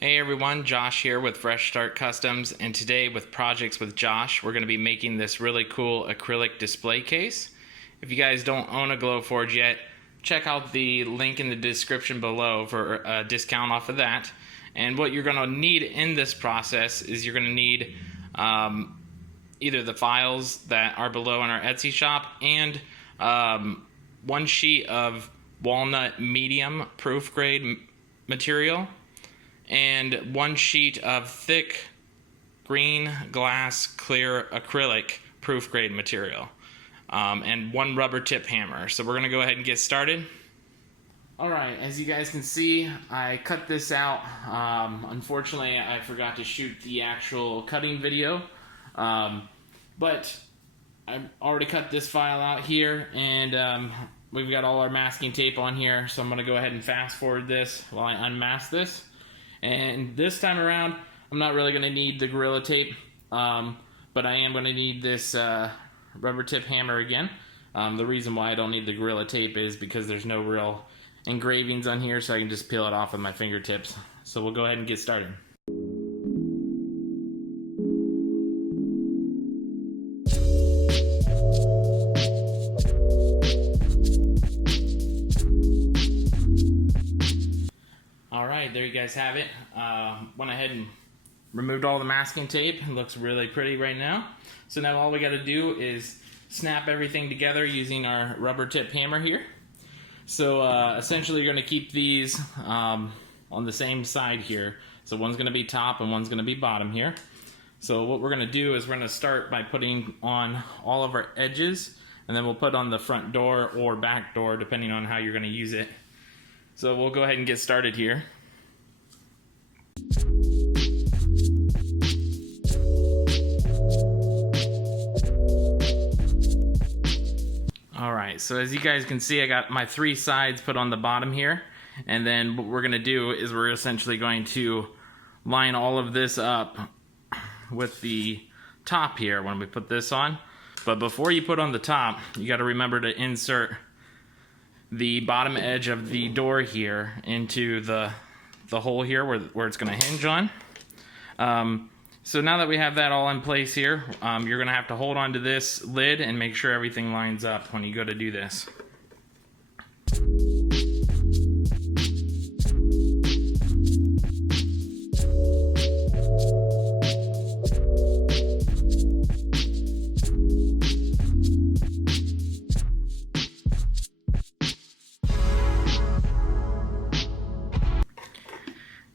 Hey everyone, Josh here with Fresh Start Customs, and today with Projects with Josh, we're going to be making this really cool acrylic display case. If you guys don't own a Glowforge yet, check out the link in the description below for a discount off of that. And what you're going to need in this process is you're going to need either the files that are below in our Etsy shop and one sheet of walnut medium proof grade material and one sheet of thick green glass clear acrylic proof grade material, and one rubber tip hammer. So we're going to go ahead and get started. Alright, as you guys can see, I cut this out. Unfortunately, I forgot to shoot the actual cutting video, but I already cut this file out here, and we've got all our masking tape on here, so I'm going to go ahead and fast forward this while I unmask this. And this time around, I'm not really going to need the Gorilla Tape, but I am going to need this rubber tip hammer again. The reason why I don't need the Gorilla Tape is because there's no real engravings on here, so I can just peel it off with my fingertips. So we'll go ahead and get started. Alright, there you guys have it. Went ahead and removed all the masking tape. It looks really pretty right now. So now all we got to do is snap everything together using our rubber tip hammer here. So essentially you're going to keep these on the same side here. So one's going to be top and one's going to be bottom here. So what we're going to do is we're going to start by putting on all of our edges, and then we'll put on the front door or back door depending on how you're going to use it. So we'll go ahead and get started here. Alright, so as you guys can see, I got my three sides put on the bottom here. And then what we're going to do is we're essentially going to line all of this up with the top here when we put this on. But before you put on the top, you got to remember to insert the bottom edge of the door here into the hole here where it's going to hinge on. So now that we have that all in place here, you're going to have to hold on to this lid and make sure everything lines up when you go to do this.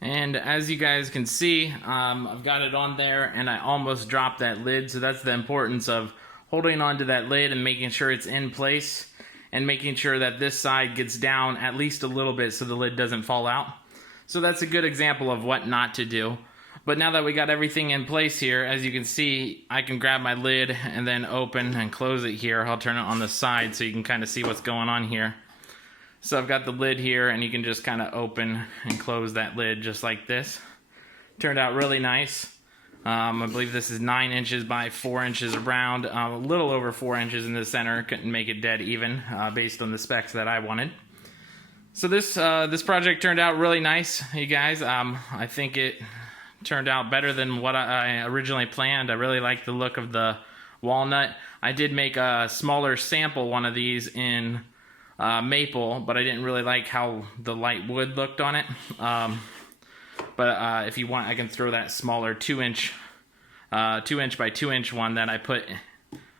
And as you guys can see, I've got it on there and I almost dropped that lid. So that's the importance of holding onto that lid and making sure it's in place and making sure that this side gets down at least a little bit so the lid doesn't fall out. So that's a good example of what not to do. But now that we got everything in place here, as you can see, I can grab my lid and then open and close it here. I'll turn it on the side so you can kind of see what's going on here. So I've got the lid here, and you can just kind of open and close that lid just like this. Turned out really nice. I believe this is 9 inches by 4 inches around, a little over 4 inches in the center. Couldn't make it dead even based on the specs that I wanted. So this project turned out really nice, you guys. I think it turned out better than what I originally planned. I really like the look of the walnut. I did make a smaller sample one of these in maple, but I didn't really like how the light wood looked on it. But if you want, I can throw that smaller 2-inch by 2-inch one that I put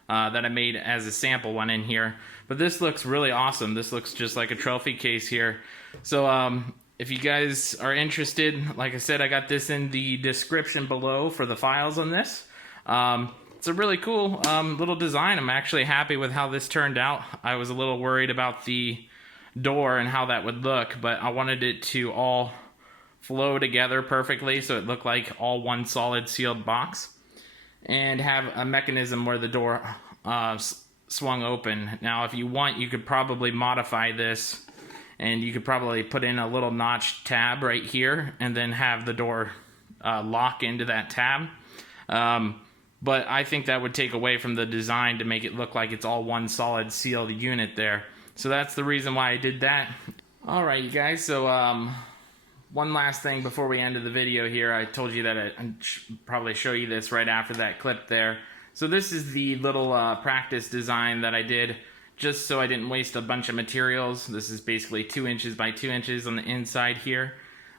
that I made as a sample one in here. But this looks really awesome. This looks just like a trophy case here. So if you guys are interested, like I said, I got this in the description below for the files on this. It's a really cool little design. I'm actually happy with how this turned out. I was a little worried about the door and how that would look, but I wanted it to all flow together perfectly so it looked like all one solid sealed box, and have a mechanism where the door swung open. Now if you want, you could probably modify this, and you could probably put in a little notch tab right here and then have the door lock into that tab. But I think that would take away from the design to make it look like it's all one solid sealed unit there. So that's the reason why I did that. Alright, you guys, so one last thing before we end the video here. I told you that I'd probably show you this right after that clip there. So this is the little practice design that I did just so I didn't waste a bunch of materials. This is basically 2 inches by 2 inches on the inside here.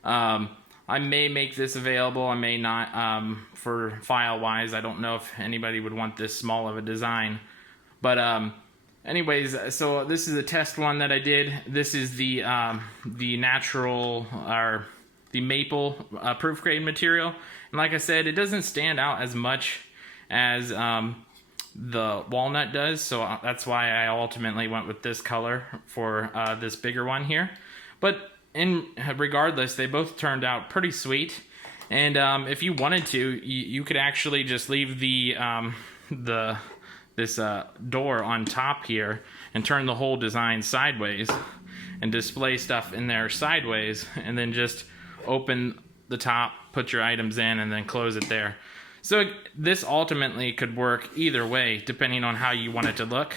I may make this available, I may not, for file wise. I don't know if anybody would want this small of a design. But anyways, so this is a test one that I did. This is the natural, or the maple proof grade material. And like I said, it doesn't stand out as much as the walnut does, so that's why I ultimately went with this color for this bigger one here. But regardless, they both turned out pretty sweet. And if you wanted to, you could actually just leave this door on top here and turn the whole design sideways and display stuff in there sideways, and then just open the top, put your items in, and then close it there. So this ultimately could work either way, depending on how you want it to look.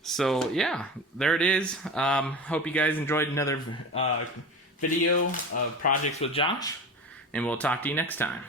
So yeah, there it is. Hope you guys enjoyed another video of Projects with Josh, and we'll talk to you next time.